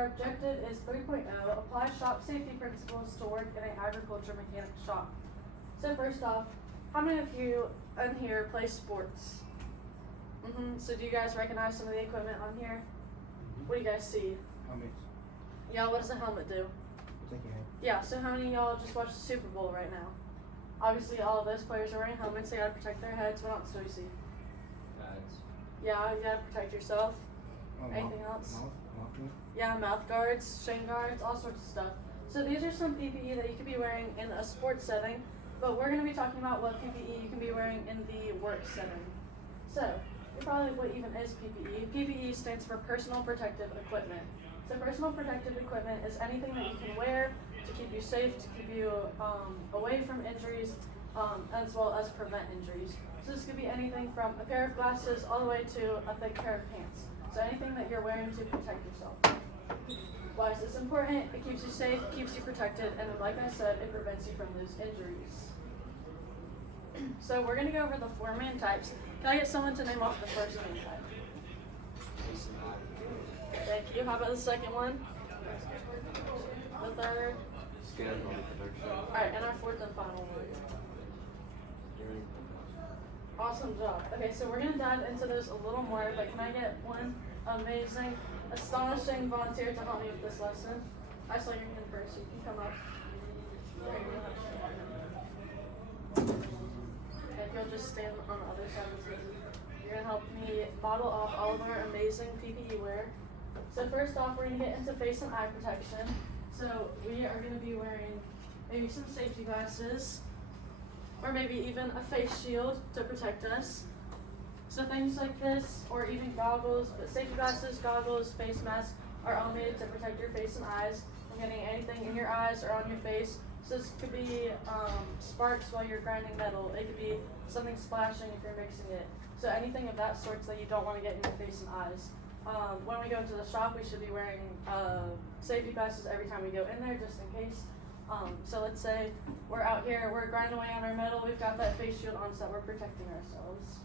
Our objective is 3.0, apply shop safety principles to work in an agriculture mechanic shop. So first off, how many of you in here play sports? So do you guys recognize some of the equipment on here? What do you guys see? Helmets. Yeah, what does a helmet do? Take your head. Yeah, so how many of y'all just watched the Super Bowl right now? Obviously all of those players are wearing helmets, they gotta protect their heads. What else do we see? Pads. Yeah, you gotta protect yourself. Anything else? Yeah, mouth guards, shin guards, all sorts of stuff. So these are some PPE that you could be wearing in a sports setting, but we're going to be talking about what PPE you can be wearing in the work setting. So, you're probably, what even is PPE? PPE stands for personal protective equipment. So personal protective equipment is anything that you can wear to keep you safe, to keep you away from injuries, as well as prevent injuries. So this could be anything from a pair of glasses all the way to a thick pair of pants. So anything that you're wearing to protect yourself. Why is this important? It keeps you safe, keeps you protected, and like I said, it prevents you from those injuries. So we're going to go over the 4 main types. Can I get someone to name off the first main type? Thank you. How about the second one? The third? Skin protection. Alright, and our fourth and final one. Awesome job. Okay, so we're going to dive into those a little more, but can I get one amazing, astonishing volunteer to help me with this lesson? I saw your hand first, so you can come up. Okay, if you'll just stand on the other side of the table. You're going to help me bottle off all of our amazing PPE wear. So first off, we're going to get into face and eye protection. So we are going to be wearing maybe some safety glasses, or maybe even a face shield to protect us. So things like this, or even goggles, but safety glasses, goggles, face masks are all made to protect your face and eyes from getting anything in your eyes or on your face. So this could be sparks while you're grinding metal. It could be something splashing if you're mixing it. So anything of that sort that you don't want to get in your face and eyes. When we go into the shop, we should be wearing safety glasses every time we go in there, just in case. So let's say we're out here, we're grinding away on our metal, we've got that face shield on so that we're protecting ourselves.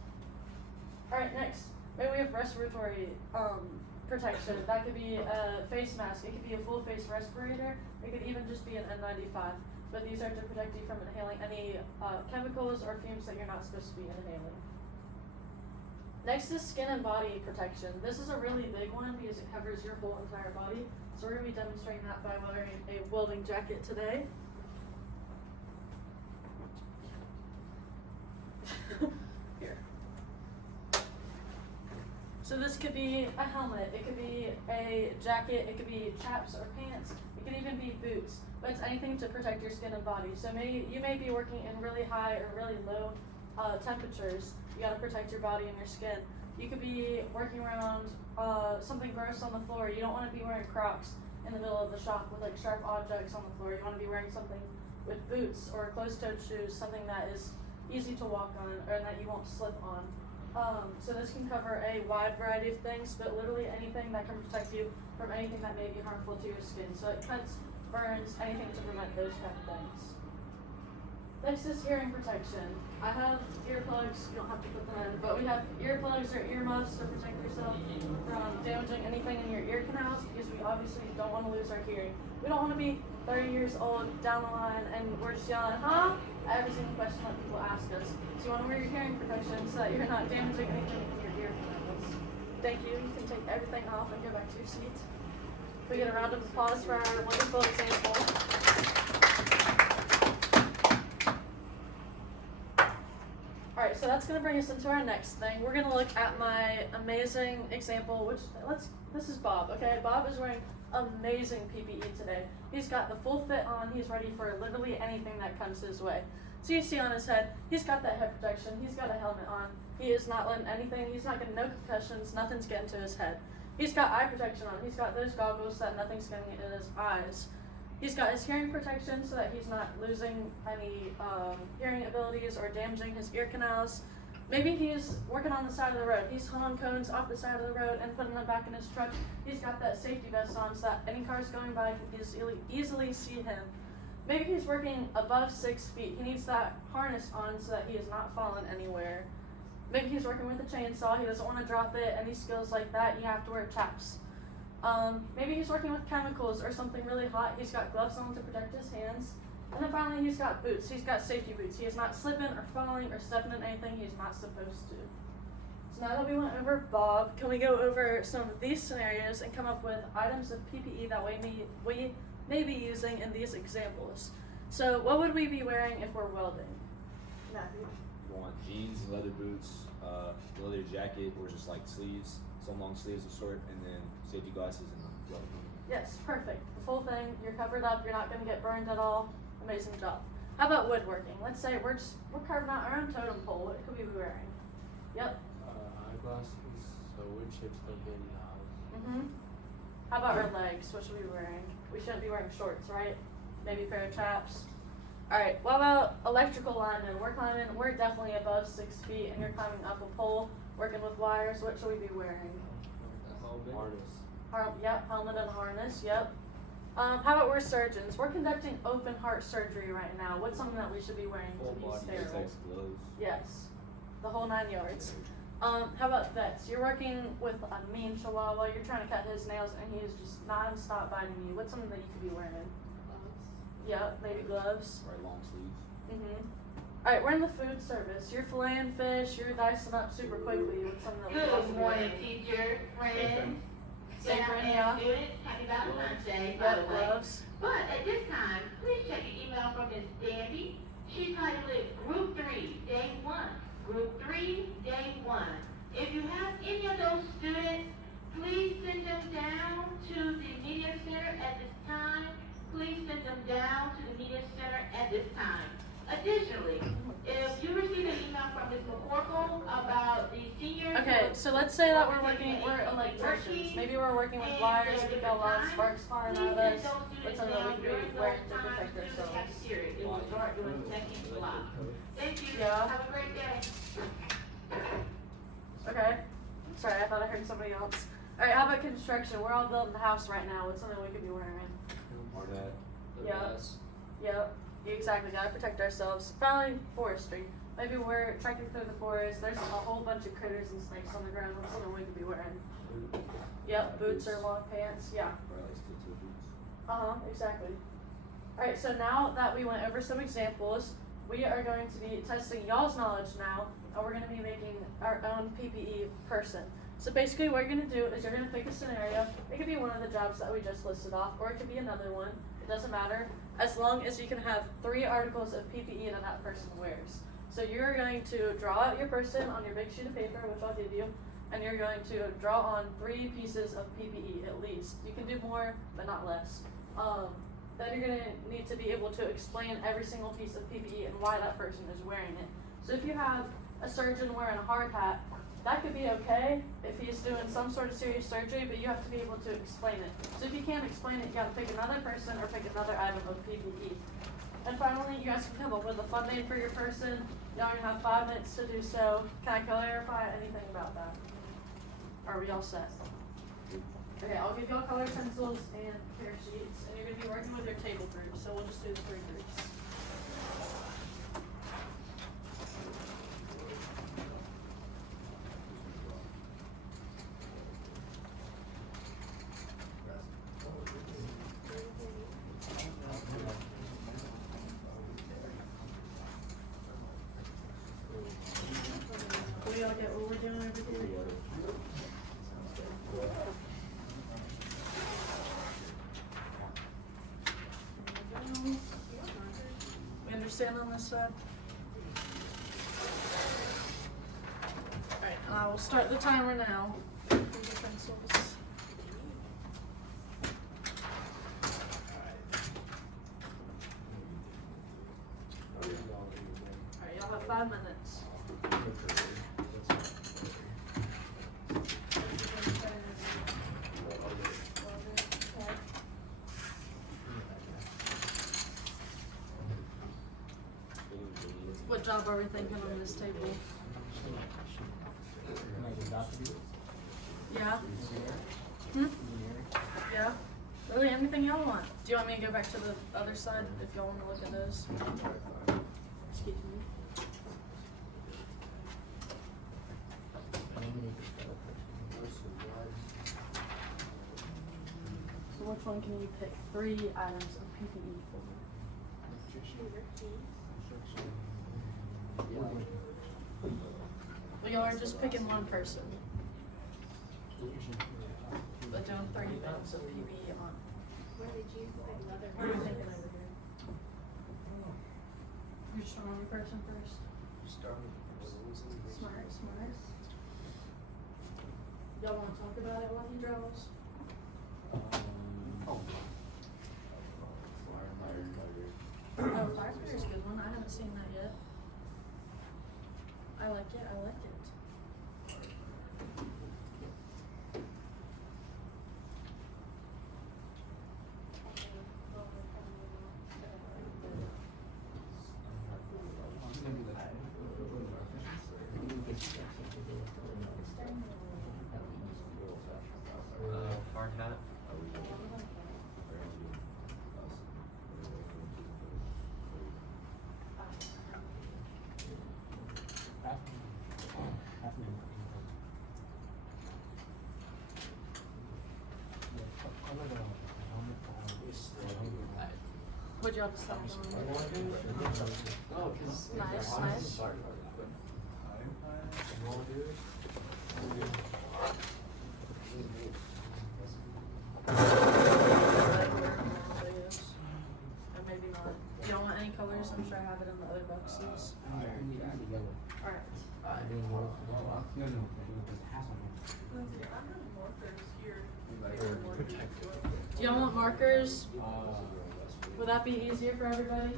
Alright, next, maybe we have respiratory protection. That could be a face mask, it could be a full face respirator, it could even just be an N95. But these are to protect you from inhaling any chemicals or fumes that you're not supposed to be inhaling. Next is skin and body protection. This is a really big one because it covers your whole entire body. So we're going to be demonstrating that by wearing a welding jacket today. Here. So this could be a helmet, it could be a jacket, it could be chaps or pants, it could even be boots, but it's anything to protect your skin and body. So you may be working in really high or really low temperatures. You got to protect your body and your skin. You could be working around something gross on the floor. You don't want to be wearing Crocs in the middle of the shop with like sharp objects on the floor. You want to be wearing something with boots or closed-toed shoes, something that is easy to walk on or that you won't slip on. So this can cover a wide variety of things, but literally anything that can protect you from anything that may be harmful to your skin. So it cuts, burns, anything to prevent those kind of things. Next is hearing protection. I have earplugs, you don't have to put them in, but we have earplugs or earmuffs to protect yourself from damaging anything in your ear canals because we obviously don't want to lose our hearing. We don't want to be 30 years old down the line and we're just yelling, huh? Every single question that people ask us. So you want to wear your hearing protection so that you're not damaging anything in your ear canals. Thank you. You can take everything off and go back to your seat. We get a round of applause for our wonderful example. Alright, so that's going to bring us into our next thing. We're going to look at my amazing example, this is Bob, okay? Bob is wearing amazing PPE today. He's got the full fit on, he's ready for literally anything that comes his way. So you see on his head, he's got that head protection, he's got a helmet on, he is not letting anything, he's not getting no concussions, nothing's getting to his head. He's got eye protection on, he's got those goggles so that nothing's getting in his eyes. He's got his hearing protection so that he's not losing any hearing abilities or damaging his ear canals. Maybe he's working on the side of the road. He's hauling cones off the side of the road and putting them back in his truck. He's got that safety vest on so that any cars going by can easily see him. Maybe he's working above 6 feet. He needs that harness on so that he is not falling anywhere. Maybe he's working with a chainsaw. He doesn't want to drop it. Any skills like that, you have to wear chaps. Maybe he's working with chemicals or something really hot. He's got gloves on to protect his hands. And then finally, he's got boots. He's got safety boots. He is not slipping or falling or stepping in anything he's not supposed to. So now that we went over Bob, can we go over some of these scenarios and come up with items of PPE that we may be using in these examples? So what would we be wearing if we're welding? Matthew? You want jeans, leather boots, leather jacket, or just like sleeves, some long sleeves of sort, and then safety glasses and welding helmet. Yes, perfect. The full thing, you're covered up, you're not gonna get burned at all. Amazing job. How about woodworking? Let's say we're carving out our own totem pole. What could we be wearing? Yep. Eyeglasses, so wood chips don't get in the house. How about our legs? What should we be wearing? We shouldn't be wearing shorts, right? Maybe a pair of chaps. Alright, what about electrical linemen? We're definitely above 6 feet and you're climbing up a pole, working with wires. What should we be wearing? Harness. Yep, helmet and harness, yep. How about we're surgeons? We're conducting open heart surgery right now. What's something that we should be wearing Full to be body sterile? Latex gloves. Yes, the whole 9 yards. How about vets? You're working with a mean chihuahua, you're trying to cut his nails and he is just non-stop biting you. What's something that you could be wearing? Yep, maybe gloves. Right, long sleeves. Alright, we're in the food service. You're filleting fish, you're dicing up super quickly. What's something that we Good could be morning, wearing? teacher, friends, Say staff, friend, and yeah. students. Happy Valentine's Day, by Yep, the way. gloves. But at this time, please check your email from Ms. Danby. She titled it Group 3, Day 1. Group 3, Day 1. If you have any of those students, please send them down to the media center at this time. Please send them down to the media center at this time. Additionally, if you receive an email from Ms. McCorkle about the seniors. Okay, so let's say that we're electricians. Maybe we're working with wires, we've got a lot of sparks flying out of us. What's something that we could be wearing to protect ourselves? It will start doing second block. Thank you. Yeah. Have a great day. Okay. Sorry, I thought I heard somebody else. Alright, how about construction? We're all building a house right now. What's something we could be wearing? Hard hat. Yeah. Yep. You exactly gotta protect ourselves. Finally, forestry. Maybe we're trekking through the forest. There's a whole bunch of critters and snakes on the ground. What's something we could be wearing? Yep, boots or long pants. Yeah. Or at least steel boots. Exactly. Alright, so now that we went over some examples, we are going to be testing y'all's knowledge now, and we're going to be making our own PPE person. So basically what you're going to do is you're going to pick a scenario. It could be one of the jobs that we just listed off, or it could be another one. It doesn't matter, as long as you can have 3 articles of PPE that that person wears. So you're going to draw out your person on your big sheet of paper, which I'll give you, and you're going to draw on 3 pieces of PPE at least. You can do more, but not less. Then you're going to need to be able to explain every single piece of PPE and why that person is wearing it. So if you have a surgeon wearing a hard hat, that could be okay if he's doing some sort of serious surgery, but you have to be able to explain it. So if you can't explain it, you gotta pick another person or pick another item of PPE. And finally, you guys can come up with a fun name for your person. You only have 5 minutes to do so. Can I clarify anything about that? Are we all set? Okay, I'll give y'all colored pencils and pair sheets, and you're gonna be working with your table groups, so we'll just do the 3 groups. We all get what we're doing over here? We understand on this side? Alright, I will start the timer now. Here's your pencils. Alright, y'all have 5 minutes. What job are we thinking on this table? Yeah? Yeah? Really, anything y'all want? Do you want me to go back to the other side if y'all want to look at those? Excuse me. one can you pick 3 items of PPE for? Well, y'all are just picking one person. But doing 3 things of PPE on. What are you thinking over here? You're just on one person first. Smart, smart. Y'all want to talk about it while he draws? Oh, firefighter's a good one. I haven't seen that yet. I like it. I like it. Hard hat. What'd y'all decide on? Nice, nice. Or maybe not. You don't want any colors? I'm sure I have it in the other boxes. Alright. Do y'all want markers? Would that be easier for everybody?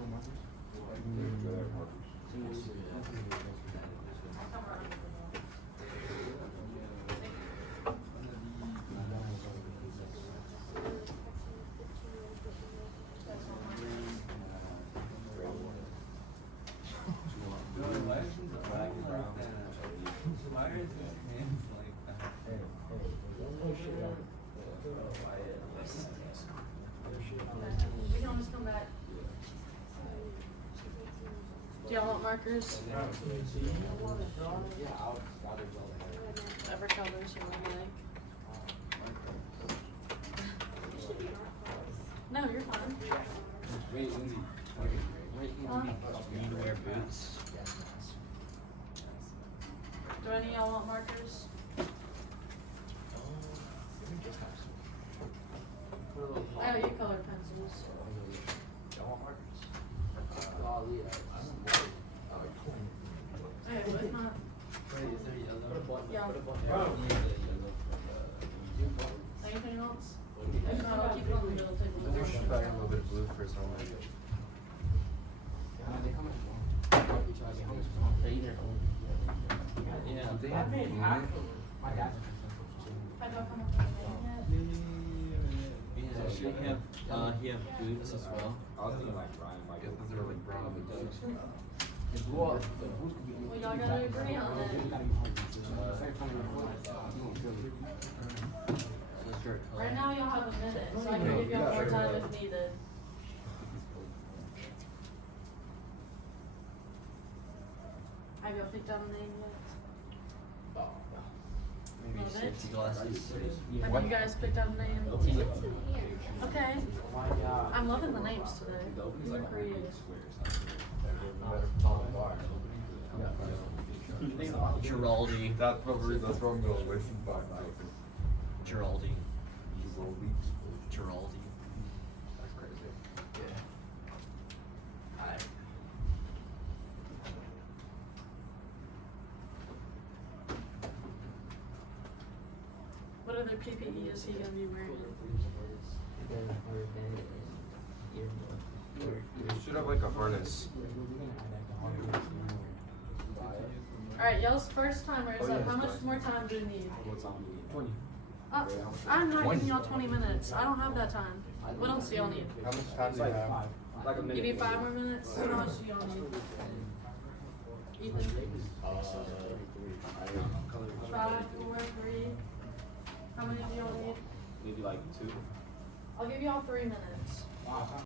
We can always come back. Do y'all want markers? Whatever colors you would like. No, you're fine. Wait, Lindsay. You need to wear boots. Do any of y'all want markers? Oh, you color pencils. Okay, what not? Yeah. Anything else? If not, I'll keep it on the middle table. There should be a little bit of blue for someone. Yeah. They have blue. Have y'all come up with a name yet? Yeah, should he have boots as well? I was thinking like Ryan I might guess those are like brown. Well, y'all gotta agree on it. Right now, y'all have a minute, so I can give y'all more time if needed. Have y'all picked out a name yet? Maybe Love it. safety glasses. Have you guys picked out a name? Okay. I'm loving the names today. These are creative. Giraldi. That's what I'm going with. Giraldi. Giraldi. That's crazy. Yeah. Alright. What other PPE is he gonna be wearing? You should have like a harness. Alright, y'all's first timer is up. How much more time do you need? What's on me? 20. I'm not giving y'all 20 minutes. I don't have that time. What else do y'all need? How much time do you have? Like a minute. Give me 5 more minutes. How much do y'all need? Ethan? 5, 4, 3. How many do y'all need? Maybe like 2. I'll give y'all 3 minutes.